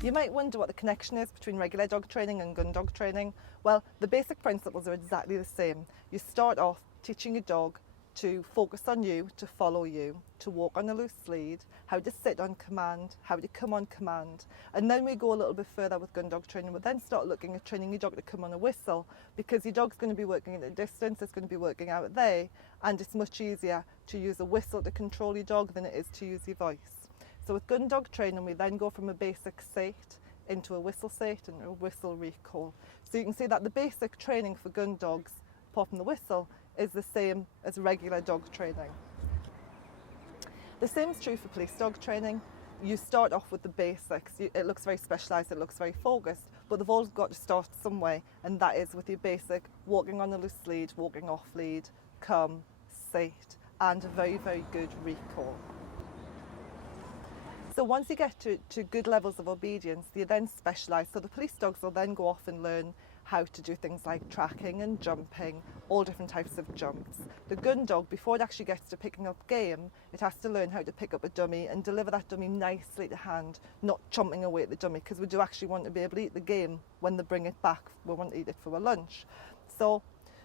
You might wonder what the connection is between regular dog training and gun dog training. Well, the basic principles are exactly the same. You start off teaching your dog to focus on you, to follow you, to walk on a loose lead, how to sit on command, how to come on command. And then we go a little bit further with gun dog training. We'll then start looking at training your dog to come on a whistle, because your dog's going to be working at a distance, it's going to be working out there, and it's much easier to use a whistle to control your dog than it is to use your voice. So with gun dog training, we then go from a basic sit into a whistle sit and a whistle recall. So you can see that the basic training for gun dogs, apart from the whistle, is the same as regular dog training. The same is true for police dog training. You start off with the basics. It looks very specialised, it looks very focused, but they've all got to start somewhere, and that is with your basic walking on a loose lead, walking off lead, come, sit, and a very, very good recall. So once you get to good levels of obedience, you then specialise. So the police dogs will then go off and learn how to do things like tracking and jumping, all different types of jumps. The gun dog, before it actually gets to picking up game, it has to learn how to pick up a dummy and deliver that dummy nicely to hand, not chomping away at the dummy, because we do actually want to be able to eat the game when they bring it back. We want to eat it for a lunch. So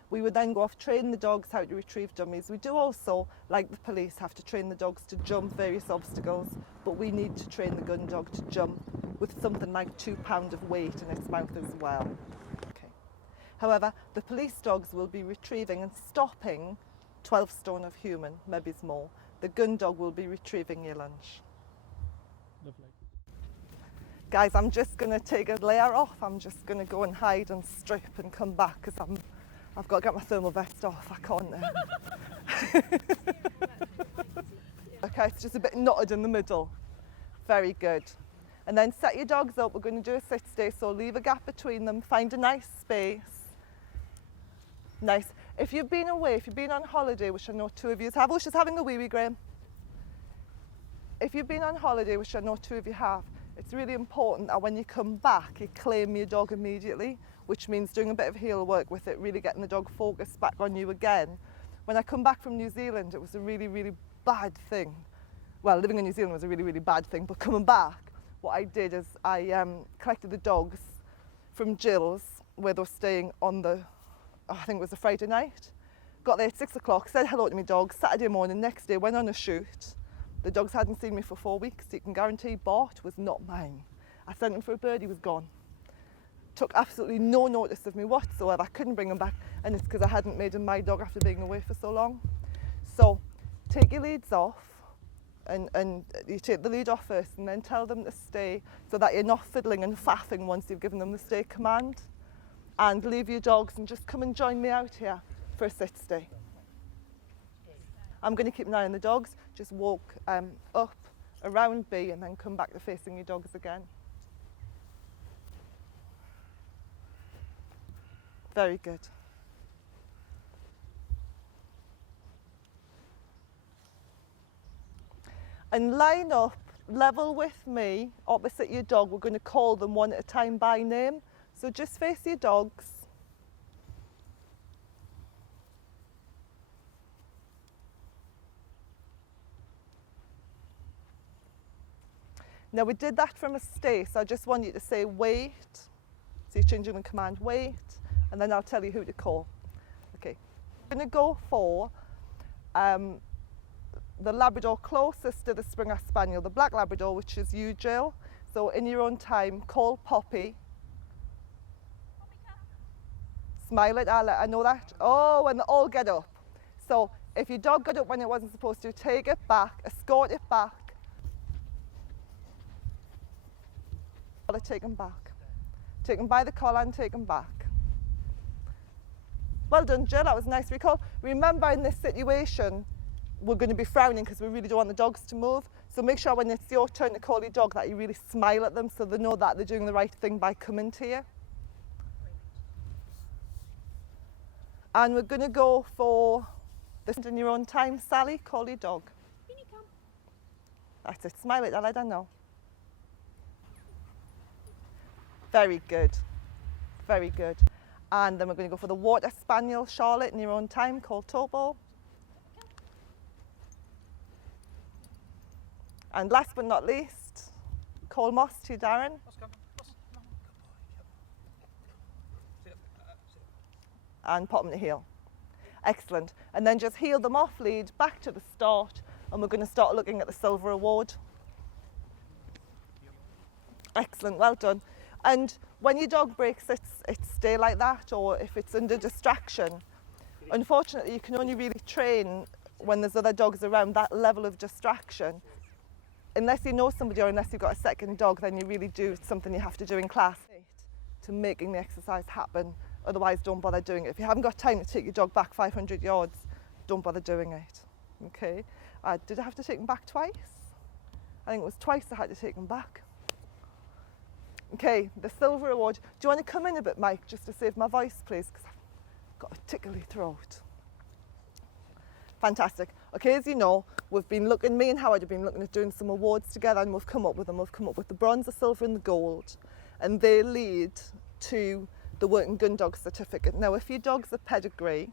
we would then go off, train the dogs how to retrieve dummies. We do also, like the police, have to train the dogs to jump various obstacles, but we need to train the gun dog to jump with something like 2 pounds of weight in its mouth as well. Okay. However, the police dogs will be retrieving and stopping 12 stone of human, maybe more. The gun dog will be retrieving your lunch. Lovely. Guys, I'm just going to take a layer off. I'm just going to go and hide and strip and come back, because I've got to get my thermal vest off. I can't now. Okay, it's just a bit knotted in the middle. Very good. And then set your dogs up. We're going to do a sit stay, so leave a gap between them. Find a nice space. Nice. If you've been away, if you've been on holiday, which I know 2 of you have, oh, she's having a wee Graham. If you've been on holiday, which I know 2 of you have, it's really important that when you come back, you claim your dog immediately, which means doing a bit of heel work with it, really getting the dog focused back on you again. When I come back from New Zealand, it was a really, really bad thing. Well, living in New Zealand was a really, really bad thing, but coming back, what I did is I collected the dogs from Jill's, where they were staying on the, I think it was a Friday night. Got there at 6 o'clock, said hello to my dogs. Saturday morning, next day, went on a shoot. The dogs hadn't seen me for 4 weeks. You can guarantee Bart was not mine. I sent him for a bird, he was gone. Took absolutely no notice of me whatsoever. I couldn't bring him back, and it's because I hadn't made him my dog after being away for so long. So take your leads off, and you take the lead off first, and then tell them to stay, so that you're not fiddling and faffing once you've given them the stay command. And leave your dogs and just come and join me out here for a sit stay. I'm going to keep an eye on the dogs. Just walk up around B and then come back to facing your dogs again. Very good. And line up level with me opposite your dog. We're going to call them one at a time by name. So just face your dogs. Now we did that from a stay, so I just want you to say wait. So you're changing the command wait, and then I'll tell you who to call. Okay, I'm going to go for the Labrador closest to the Springer Spaniel, the Black Labrador, which is you, Jill. So in your own time, call Poppy. Smile it, I'll let her know that. Oh, and they all get up. So if your dog got up when it wasn't supposed to, take it back, escort it back. Take him back. Take him by the collar and take him back. Well done, Jill, that was a nice recall. Remember, in this situation, we're going to be frowning because we really don't want the dogs to move. So make sure when it's your turn to call your dog that you really smile at them so they know that they're doing the right thing by coming to you. And we're going to go for this in your own time. Sally, call your dog. Can you come? That's it, smile it, I'll let her know. Very good, very good. And then we're going to go for the Water Spaniel, Charlotte, in your own time, call Topo. And last but not least, Call Moss to you, Darren. And pop them to heel. Excellent. And then just heel them off lead back to the start, and we're going to start looking at the silver award. Excellent, well done. And when your dog breaks its stay like that, or if it's under distraction, unfortunately you can only really train when there's other dogs around that level of distraction. Unless you know somebody or unless you've got a second dog, then you really do, it's something you have to do in class to making the exercise happen. Otherwise, don't bother doing it. If you haven't got time to take your dog back 500 yards, don't bother doing it. Okay? Did I have to take him back twice? I think it was twice I had to take him back. Okay, the silver award. Do you want to come in a bit, Mike, just to save my voice, please? Because I've got a tickly throat. Fantastic. Okay, as you know, we've been looking, me and Howard have been looking at doing some awards together, and we've come up with them. We've come up with the bronze, the silver and the gold, and they lead to the Working GUNDOG certificate. Now, if your dog's a pedigree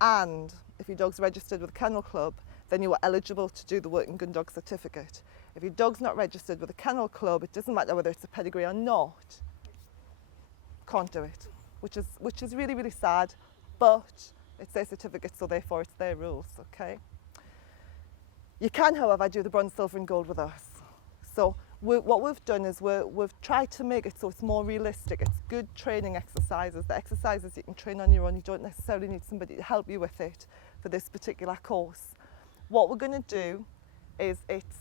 and if your dog's registered with a kennel club, then you are eligible to do the Working GUNDOG certificate. If your dog's not registered with a kennel club, it doesn't matter whether it's a pedigree or not, can't do it, which is really, really sad, but it's their certificate, so therefore it's their rules, okay? You can, however, do the bronze, silver and gold with us. So what we've done is we've tried to make it so it's more realistic. It's good training exercises, the exercises you can train on your own. You don't necessarily need somebody to help you with it for this particular course. What we're going to do is it's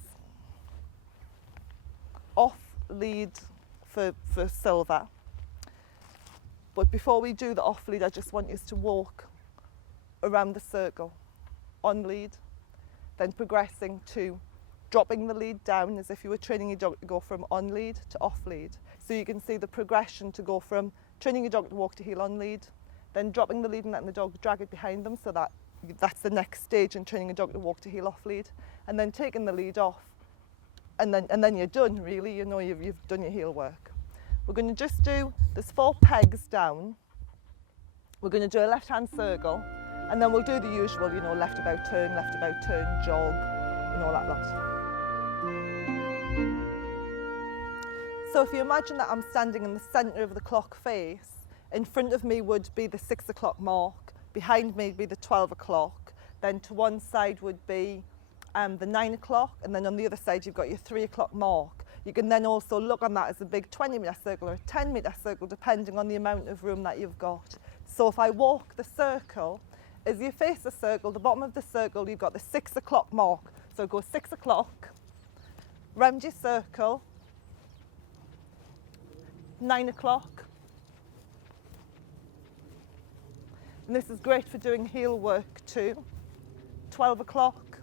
off lead for silver. But before we do the off lead, I just want you to walk around the circle on lead, then progressing to dropping the lead down as if you were training your dog to go from on lead to off lead. So you can see the progression to go from training your dog to walk to heel on lead, then dropping the lead and letting the dog drag it behind them, so that's the next stage in training a dog to walk to heel off lead, and then taking the lead off, and then you're done really, you know, you've done your heel work. We're going to just do, there's 4 pegs down. We're going to do a left hand circle, and then we'll do the usual, you know, left about turn, jog, and all that lot. So if you imagine that I'm standing in the centre of the clock face, in front of me would be the 6 o'clock mark, behind me would be the 12 o'clock, then to one side would be the 9 o'clock, and then on the other side you've got your 3 o'clock mark. You can then also look on that as a big 20-metre circle or a 10-metre circle, depending on the amount of room that you've got. So if I walk the circle, as you face the circle, the bottom of the circle, you've got the 6 o'clock mark. So go 6 o'clock, round your circle, 9 o'clock. And this is great for doing heel work too. 12 o'clock.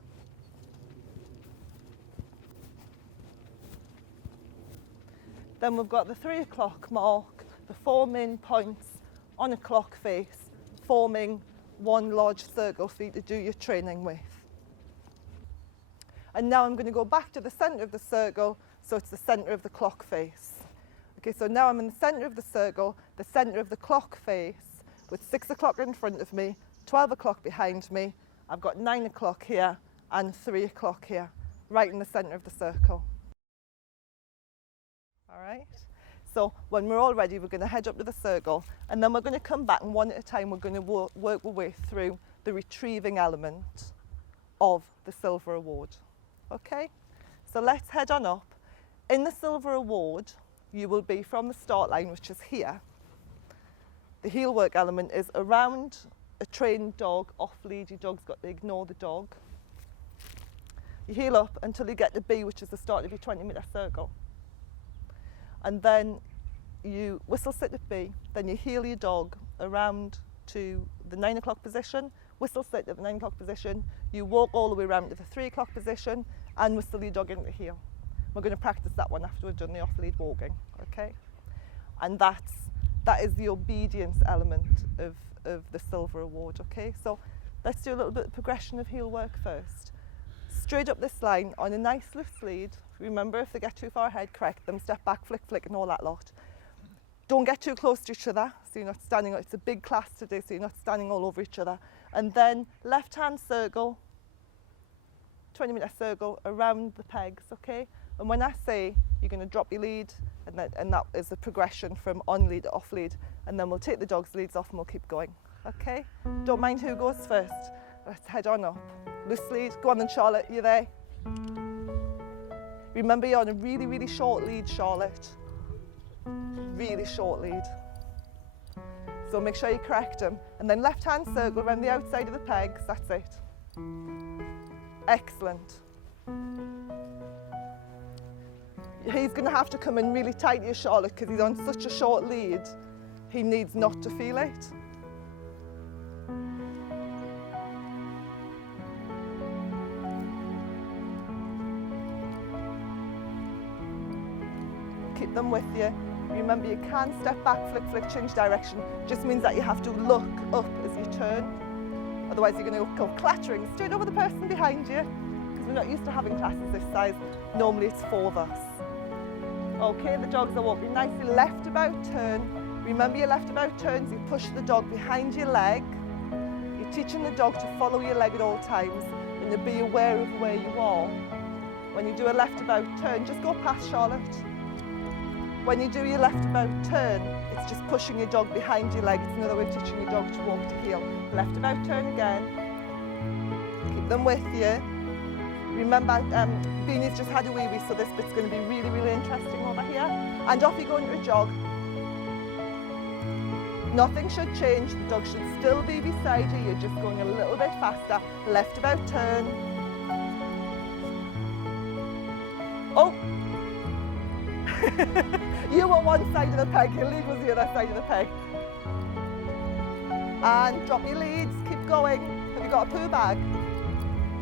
Then we've got the 3 o'clock mark, the 4 main points on a clock face, forming one large circle for you to do your training with. And now I'm going to go back to the centre of the circle, so it's the centre of the clock face. Okay, so now I'm in the centre of the circle, the centre of the clock face, with 6 o'clock in front of me, 12 o'clock behind me. I've got 9 o'clock here and 3 o'clock here, right in the centre of the circle. All right, so when we're all ready, we're going to head up to the circle, and then we're going to come back, and one at a time we're going to work our way through the retrieving element of the silver award. Okay, so let's head on up. In the silver award, you will be from the start line, which is here. The heel work element is around a trained dog, off lead. Your dog's got to ignore the dog. You heel up until you get to B, which is the start of your 20-metre circle. And then you whistle sit at B, then you heel your dog around to the 9 o'clock position, whistle sit at the 9 o'clock position, you walk all the way around to the 3 o'clock position and whistle your dog into heel. We're going to practice that one after we've done the off-lead walking, okay? And that is the obedience element of the silver award, okay? So let's do a little bit of progression of heel work first. Straight up this line on a nice loose lead. Remember, if they get too far ahead, correct them, step back, flick, flick, and all that lot. Don't get too close to each other, so you're not standing, it's a big class today, so you're not standing all over each other. And then left-hand circle, 20-metre circle around the pegs, okay? And when I say you're going to drop your lead, and that is the progression from on lead to off lead. And then we'll take the dog's leads off and we'll keep going. Okay? Don't mind who goes first. Let's head on up. Loose lead. Go on then, Charlotte. You there? Remember, you're on a really, really short lead, Charlotte. Really short lead. So make sure you correct them. And then left hand circle around the outside of the pegs. That's it. Excellent. He's going to have to come in really tight here, Charlotte, because he's on such a short lead. He needs not to feel it. Keep them with you. Remember, you can step back, flick, flick, change direction. Just means that you have to look up as you turn. Otherwise, you're going to go clattering straight over the person behind you, because we're not used to having classes this size. Normally, it's 4 of us. Okay, the dogs are walking nicely left about turn. Remember your left about turns, you push the dog behind your leg. You're teaching the dog to follow your leg at all times and to be aware of where you are. When you do a left about turn, just go past Charlotte. When you do your left about turn, it's just pushing your dog behind your leg. It's another way of teaching your dog to walk to heel. Left about turn again. Keep them with you. Remember, Beanie's just had a wee-wee, so this bit's going to be really, really interesting over here. And off you go into a jog. Nothing should change. The dog should still be beside you. You're just going a little bit faster. Left about turn. Oh! You were one side of the peg, your lead was the other side of the peg. And drop your leads, keep going. Have you got a poo bag?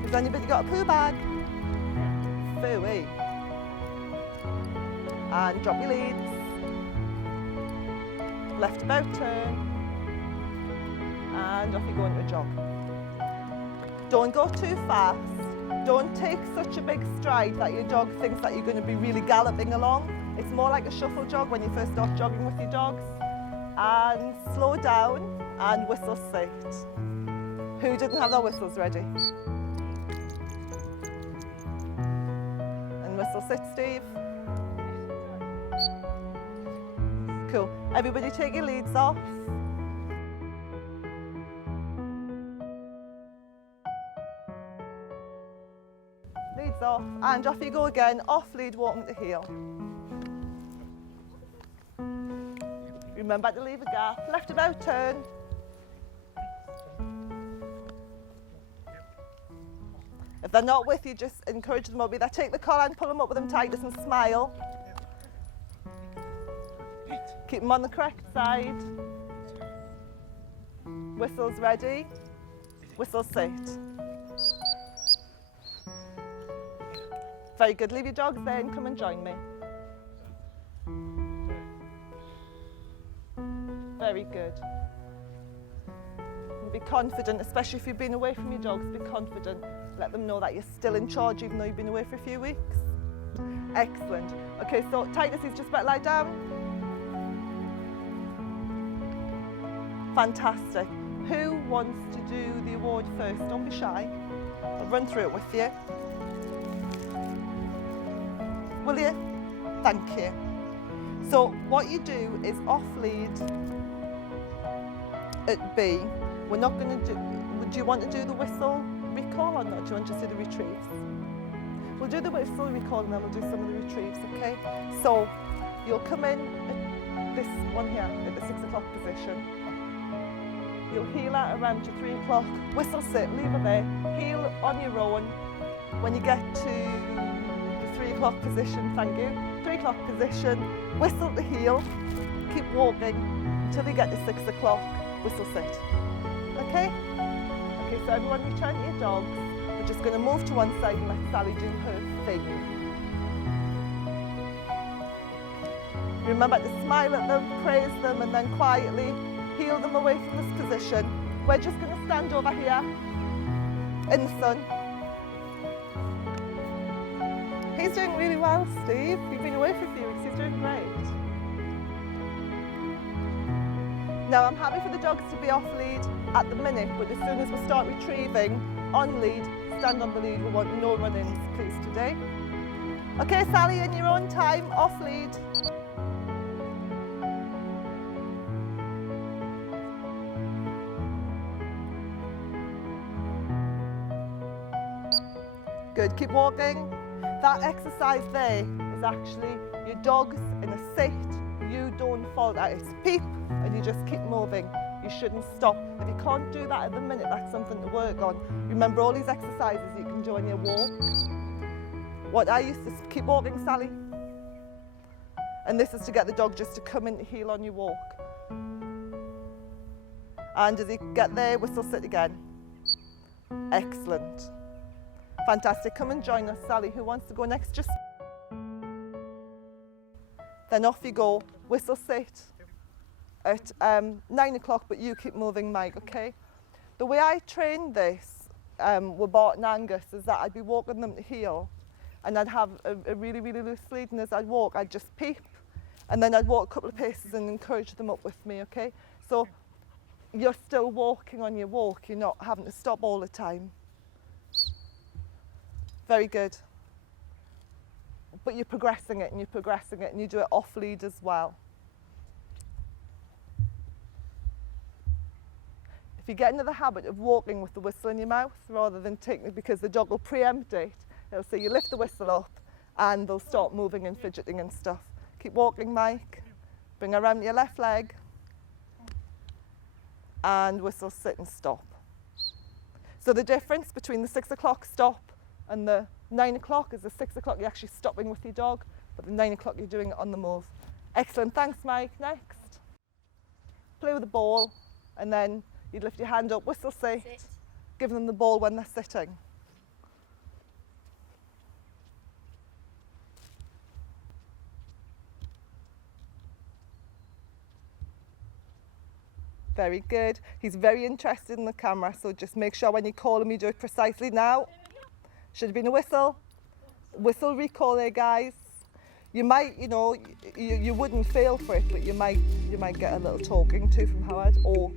Has anybody got a poo bag? Phooey. And drop your leads. Left about turn. And off you go into a jog. Don't go too fast. Don't take such a big stride that your dog thinks that you're going to be really galloping along. It's more like a shuffle jog when you first start jogging with your dogs. And slow down and whistle sit. Who didn't have their whistles ready? And whistle sit, Steve. Cool. Everybody take your leads off. Leads off, and off you go again, off lead, walking to heel. Remember to leave a gap, left about turn. If they're not with you, just encourage them up. Either take the collar and pull them up with them tightest and smile. Keep them on the correct side. Whistles ready. Whistle sit. Very good. Leave your dogs there and come and join me. Very good. And be confident, especially if you've been away from your dogs, be confident. Let them know that you're still in charge even though you've been away for a few weeks. Excellent. Okay, so tightness is just about lie down. Fantastic. Who wants to do the award first? Don't be shy. I'll run through it with you. Will you? Thank you. So what you do is off lead at B. We're not going to do, do you want to do the whistle recall or not? Do you want to just do the retrieves? We'll do the whistle recall and then we'll do some of the retrieves, okay? So you'll come in at this one here, at the 6 o'clock position. You'll heel out around to 3 o'clock, whistle sit, leave her there, heel on your own. When you get to the 3 o'clock position, thank you, 3 o'clock position, whistle to heel, keep walking until you get to 6 o'clock, whistle sit. Okay? Okay, so everyone return to your dogs. We're just going to move to one side and let Sally do her thing. Remember to smile at them, praise them, and then quietly heel them away from this position. We're just going to stand over here in the sun. He's doing really well, Steve. You've been away for a few weeks. He's doing great. Now, I'm happy for the dogs to be off lead at the minute, but as soon as we start retrieving on lead, stand on the lead. We want no run-ins, please, today. Okay, Sally, in your own time, off lead. Good, keep walking. That exercise there is actually your dog's in a sit, you don't falter. It's peep and you just keep moving. You shouldn't stop. If you can't do that at the minute, that's something to work on. Remember all these exercises you can do on your walk. What I used to keep walking, Sally. And this is to get the dog just to come into heel on your walk. And as you get there, whistle sit again. Excellent. Fantastic. Come and join us, Sally. Who wants to go next? Just then off you go. Whistle sit at 9 o'clock, but you keep moving, Mike, okay? The way I trained this with Bart and Angus is that I'd be walking them to heel and I'd have a really, really loose lead, and as I'd walk, I'd just peep and then I'd walk a couple of paces and encourage them up with me, okay? So you're still walking on your walk, you're not having to stop all the time. Very good. But you're progressing it and you're progressing it and you do it off lead as well. If you get into the habit of walking with the whistle in your mouth rather than taking it, because the dog will preempt it, it'll say you lift the whistle up and they'll start moving and fidgeting and stuff. Keep walking, Mike. Bring around your left leg and whistle sit and stop. So the difference between the 6 o'clock stop and the 9 o'clock is the 6 o'clock you're actually stopping with your dog, but the 9 o'clock you're doing it on the move. Excellent, thanks Mike. Next. Play with the ball and then you'd lift your hand up, whistle sit, give them the ball when they're sitting. Very good. He's very interested in the camera, so just make sure when you call him you do it precisely now. Should have been a whistle. Whistle recall there, guys. You might, you know, you wouldn't fail for it, but you might get a little talking to from Howard, or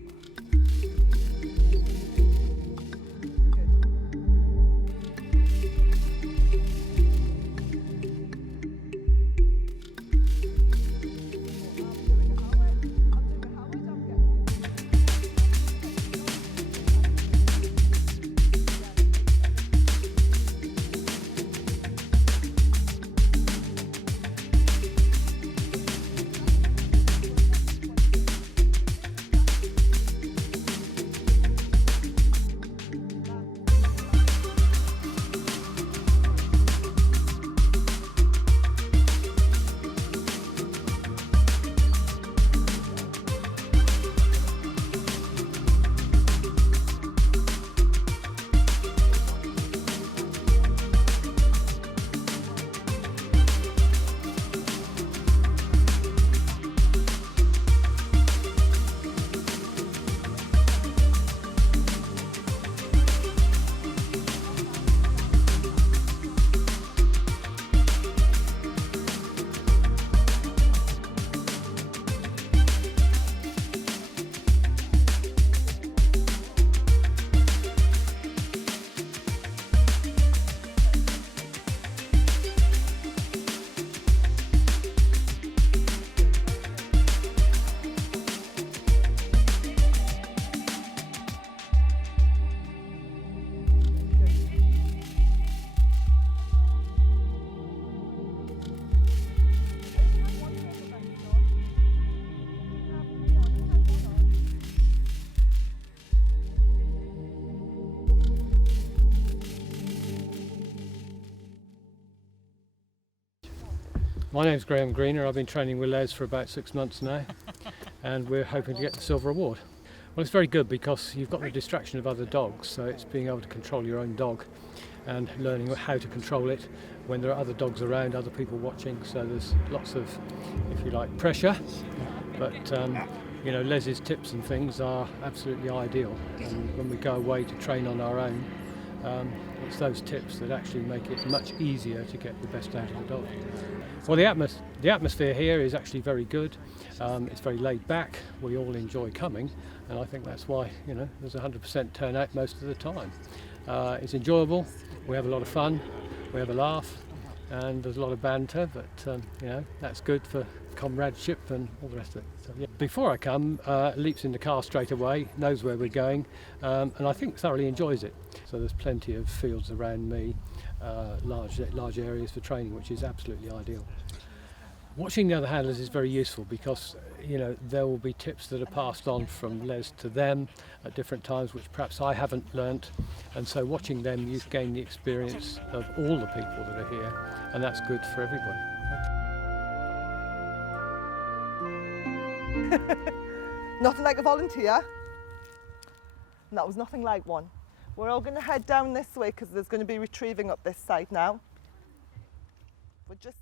My name's Graham Greener. I've been training with Les for about 6 months now, and we're hoping to get the silver award. Well, it's very good because you've got the distraction of other dogs, so it's being able to control your own dog and learning how to control it when there are other dogs around, other people watching, so there's lots of, if you like, pressure, but you know, Les's tips and things are absolutely ideal, and when we go away to train on our own, it's those tips that actually make it much easier to get the best out of the dog. Well, the atmosphere here is actually very good. It's very laid back. We all enjoy coming, and I think that's why, you know, there's 100% turnout most of the time. It's enjoyable. We have a lot of fun. We have a laugh, and there's a lot of banter, but you know, that's good for comradeship and all the rest of it. So, yeah. Before I come, leaps in the car straight away, knows where we're going, and I think thoroughly enjoys it. So there's plenty of fields around me, large areas for training, which is absolutely ideal. Watching the other handlers is very useful because, you know, there will be tips that are passed on from Les to them at different times, which perhaps I haven't learnt. And so watching them, you gain the experience of all the people that are here, and that's good for everybody. Nothing like a volunteer. And that was nothing like one. We're all going to head down this way because there's going to be retrieving up this side now. We're just